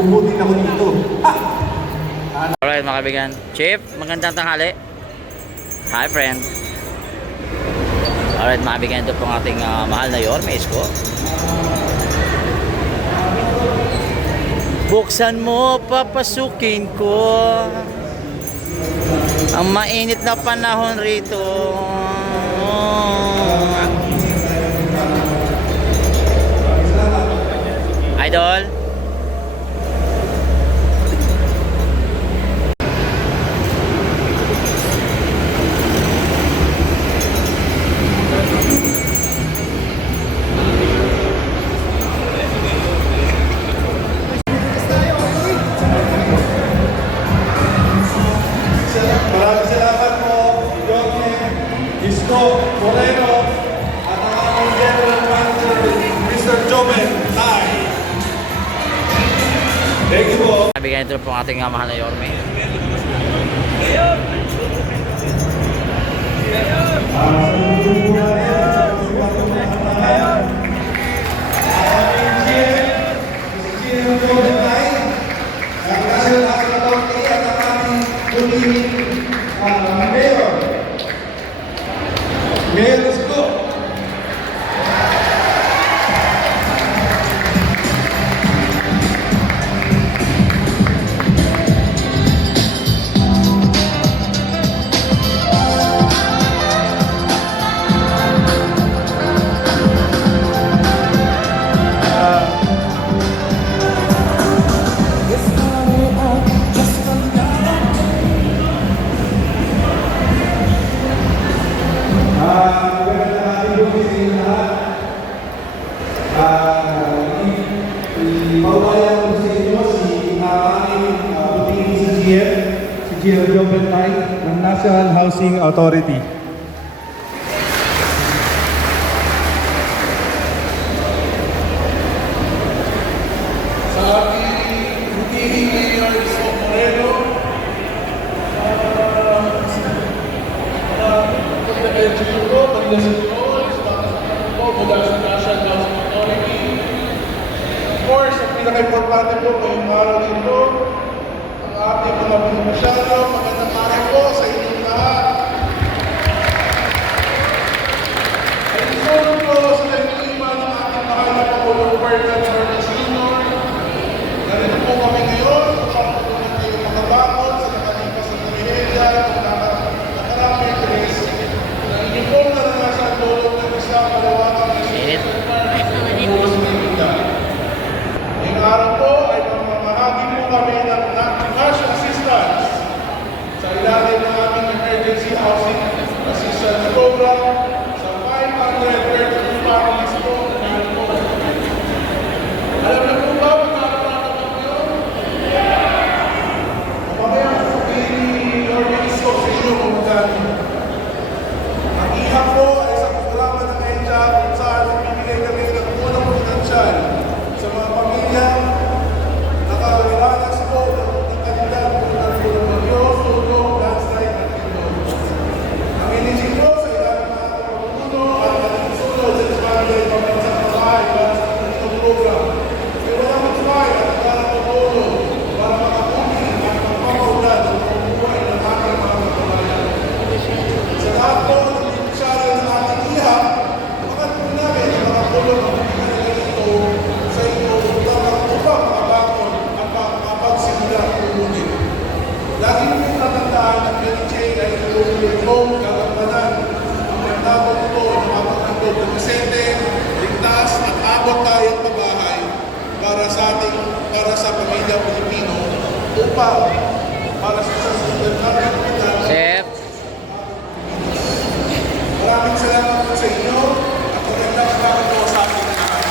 Upo din ako dito. Alright mga kaibigan. Chief, magandang tanghali. Hi friend. Alright mga kaibigan, ito pong ating mahal na Yorme Isko. Buksan mo, papasukin ko ang mainit na panahon rito. Idol. Maraming salamat po, Yorme Isko Moreno, at ang aming General Manager, Mr. Joven Tai. Thank you po. Nabigyan ito po ang ating mahal na Yorme. Mayor Isko. Ipapayagan ko sa inyo si aming puting si GM Joven Tai ng National Housing Authority. Sa ating puting Mayor Isko Moreno, mula sa National Housing Authority. Of course, ang pinaka-importante po ngayong araw dito, ang ating mga beneficiaryo, magandang araw po sa inyong lahat. Ay gusto po sa nag-iiman ng ating mahal na Pangulong Ferdinand Marcos Jr. Narito po kami ngayon, makapagpunan kayo makabangon sa nakalipas na trahedya at nakarami Chris na inyong pong naranasan tulong ng isang kalawakang na ngayong araw po ay mamamahagi po kami ng cash assistance sa ilalim ng aming emergency housing assistance program sa 532 families po na meron po. Alam na po ba magkakaroon na yun? Mamaya sabihin ni Yorme Isko sa inyo kung magkano. Ang ihap po ay sa programa ng EDSA kung saan nagbibigay kami ng unang pinansyal sa mga pamilya nakawiranas po ng kanilang unang bagyo, sunog, landslide at ito. Ang inisip po sa ilang mga pagpuno at nagsusunod sa Ismail pambansa ng bahay para sa ganitong program. Ay walang matibay at nagkakapagulo para makabuti at magpapaunlad ang pamumuhay ng ating mga kababayan. Sa lahat po ng beneficiaryo ng ating ihap, bakit po namin ang makapulong ang pagkakas na ganito sa inyo upang makabangon at makapagsimula ang tulunin. Lagi po natandaan ang NHA ay itulong gagampanan ang mandato ito na mapaghandog ng kasente, ligtas at abot tayong pabahay para sa pamilya Pilipino upang para sa susunod na kapitan. Chef. Maraming salamat po sa inyo at magandang araw po sa ating lahat.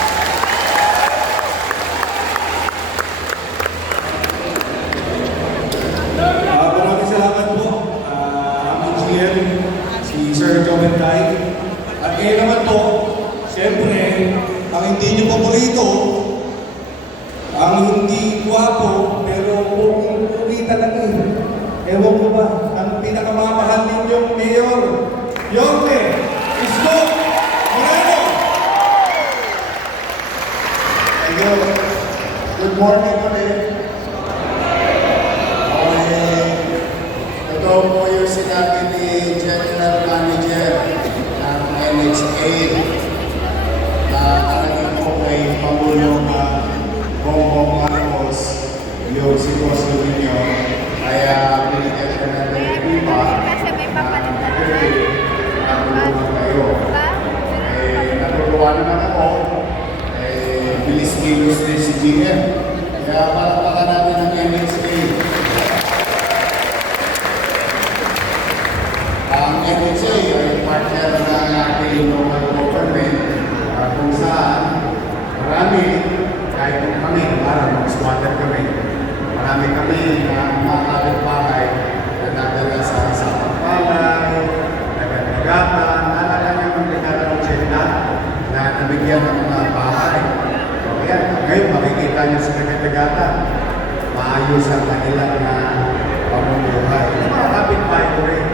Maraming salamat po aming GM, si Sir Joven Tai. At ngayon naman po, siyempre, ang hindi nyo paborito, ang hindi gwapo, pero pugi talaga eh. Ewan ko ba, ang pinakamamahal ninyong mayor, Yorme Isko Moreno. Ayun. Good morning ulit. Okay. Totoo po yung sinabi ni General Manager ng NHA na talagang po kay Pangulong Bongbong Marcos yung sitwasyon ninyo. Kaya binigyan siya na ng iba na natulungan kayo. Natutuwa naman ako. Bilis-bilis din si GM. Kaya palakpakan natin ang NHA. Ang NHA ay partner na natin local government kung saan marami, kahit kung kami, parang mag-squatter kami, marami kami na mga kapitbahay na nadala sa sapang palay, nagagatan, nalala niya ng pinarang sila na nabigyan ng mga bahay. Ngayon, makikita niyo sa nagagatan, maayos ang kanilang pamumuhay. Nakakapit pa ito rin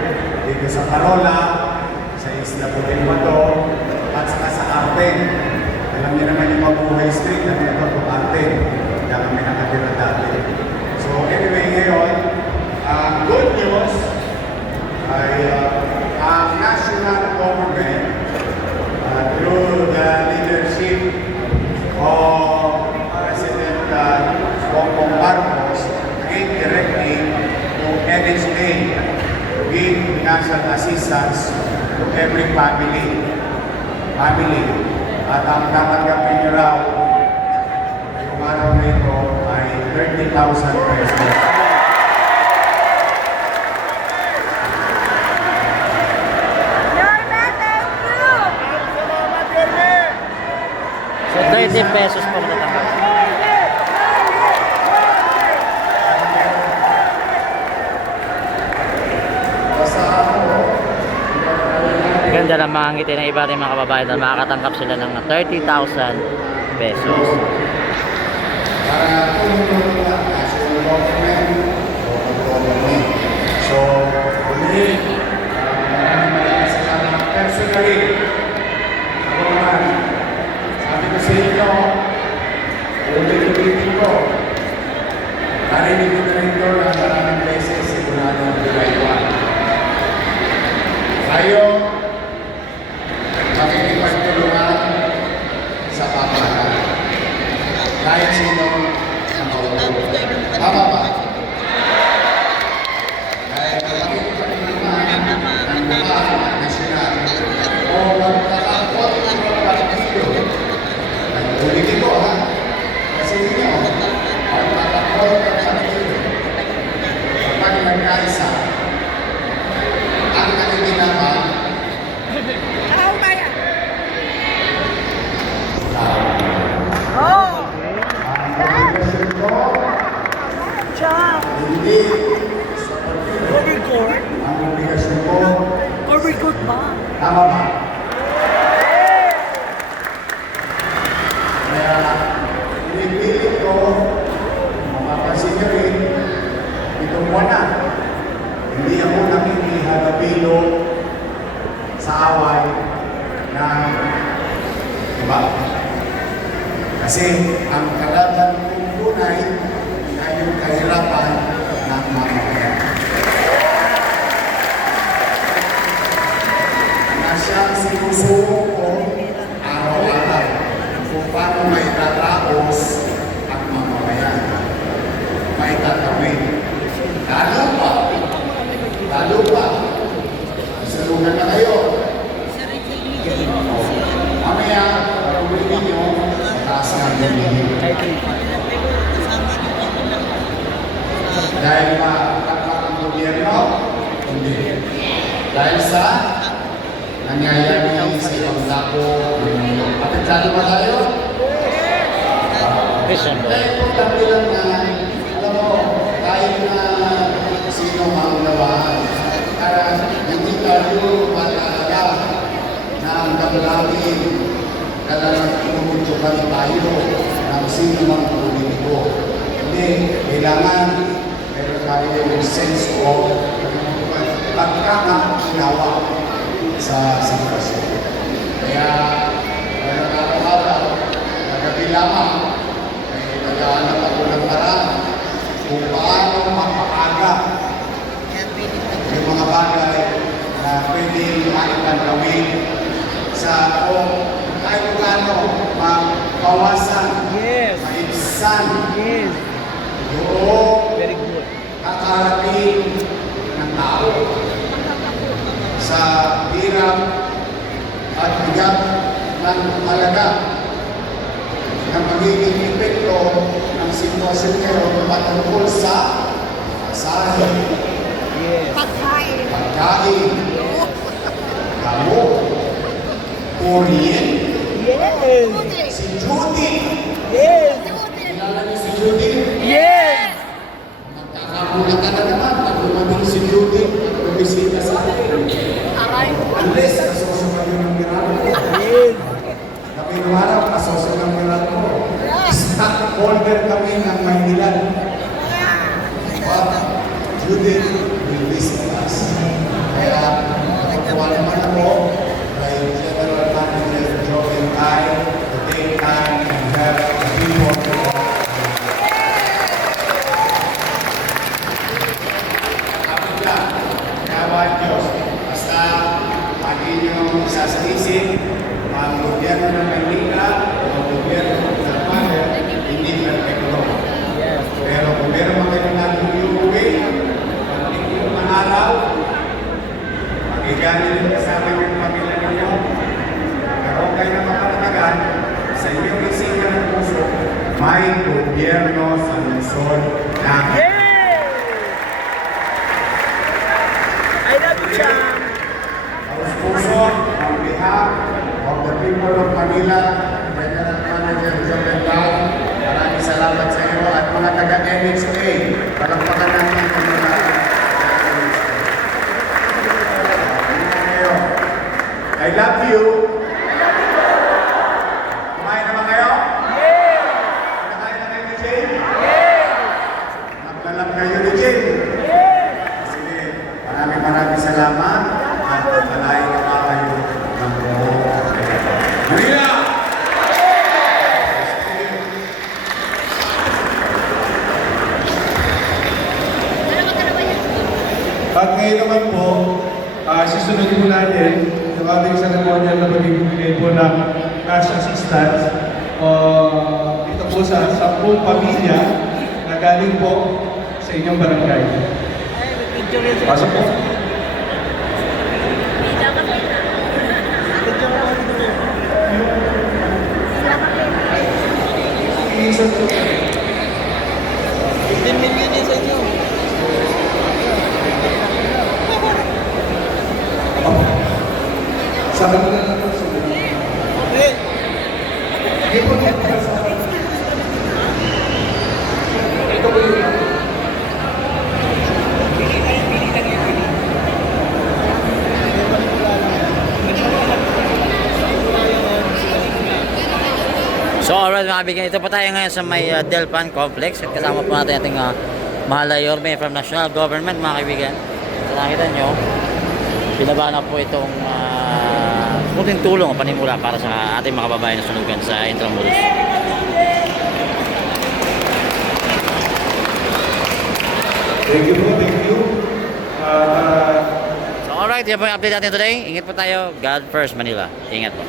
dito sa Parola, sa Isla Putin-Mato, at saka sa Arten. Alam niyo naman yung Mabuhay Street, na ito po Arten, na kami nakatira dati. So anyway, ngayon, good news ay ang national government through the leadership of President Bongbong Marcos gave directly to NHA to give financial assistance to every family. At ang tatanggapin niyo raw yung araw na ito ay 30,000 pesos. So 30 pesos po matatanggap. Ganda ng mga ngiti ng iba rin mga kababayan na makakatanggap sila ng 30,000 pesos. Para tumulong ang national government, local government. So, muli, maraming salamat personally. Ako naman, sabi ko sa inyo, ulit-ulitin ko. Narinig ko na rin ito na maraming beses sigurado ng July 1. Tayo, makikipagtulungan sa pamahalaan. Kahit sino ang maupo. Tama ba? Kahit makikipagtulungan ng mga nasyonal o magkakapot ng mga partido. Ulitin ko ha. Kasi ninyo, magkakapot ng partido. Kapag nagkaisa, ang nakikinaman hindi sa partido. Ang obligasyon ko. Record ba? Tama ba? Kaya, pinipilit ko, mapapansin nyo rin, itong buwan na, hindi ako nakikihagapilo sa away ng iba. Kasi ang kalaban kong tunay ay yung kahirapan ng mamamayan. Na siyang sinusuko ko araw-araw kung paano may tataos ang mamamayan. May tatawin. Lalo pa, salunan na kayo. Mamaya, pag-uwi ninyo, taas ng dumihin. Dahil makakakak ang gobyerno, hindi. Dahil sa nangyayari sa ibang dako, apektado ba tayo? Dahil po kami lang na, alam mo, kahit na sino maunawaan, kaya hindi tayo matalaga na ang damdamin na nagtutulungan tayo ng sino mang politiko. Hindi, kailangan meron tayo yung sense of pagkakakinawa sa sitwasyon. Kaya, nakakatawa, nagabi lamang, ay naghahanap ako ng paraan kung paano mapaaga yung mga bagay na pwedeng natin gawin sa o kahit paano mapawasan, maibsan yung kakarating ng tao sa hirap at bigat ng halaga ng magiging epekto ng sitwasyon ngayon patungkol sa pasahe, pagkain, gamot, kuryente, si Judy. Kilala niyo si Judy? Magkakakulatan na naman pag dumating si Judy at bumisita sa atin. Unless nasusunod yung mirado. Kami lumaraw, nasusunod ang mirado. Stockholder kami ng Maynilan. But Judy will visit us. Kaya natuwa naman ako kay General Manager Joe Entay to take time and help the people of the world. Kapag lang, kawan Diyos, basta lagi nyo isasaisip, ang gobyerno ng Maynila o ang gobyerno ng Zamboanga, hindi perfecto. Pero kung meron mga natin iuwi, pagdating yung araw, magigani rin kasama yung pamilya ninyo. Pero kayo na makalatagan, sa inyong isipan ng puso, may gobyerno sa lungsod namin. Puso, on behalf of the people of Manila, General Manager Joe Entay, maraming salamat sa iyo at mga taga-NHA. Palakpakan natin ang mga I love you. Kumain naman kayo? Nakain na kayo ni Jane? Maglalap kayo ni Jane? Sige, maraming salamat at pagkalain na kayo ng buong Manila! At ngayon naman po, susunod po natin yung ating ceremonial na pagbibigay po ng cash assistance. Ito po sa 10 pamilya na galing po sa inyong barangay. Pasok po. Iisang po. 15 million din sa inyo. Sa kanila na po. Ito po yung So alright mga kaibigan, ito po tayo ngayon sa may Delpan Complex at kasama po natin ating mahal na Yorme from National Government mga kaibigan. So nakita nyo, binaba na po itong kunting tulong o panimula para sa ating mga kababayan na sunugan sa Intramuros. thank you po, thank you. So alright, yan po yung update natin today. Ingat po tayo. God first Manila. Ingat po.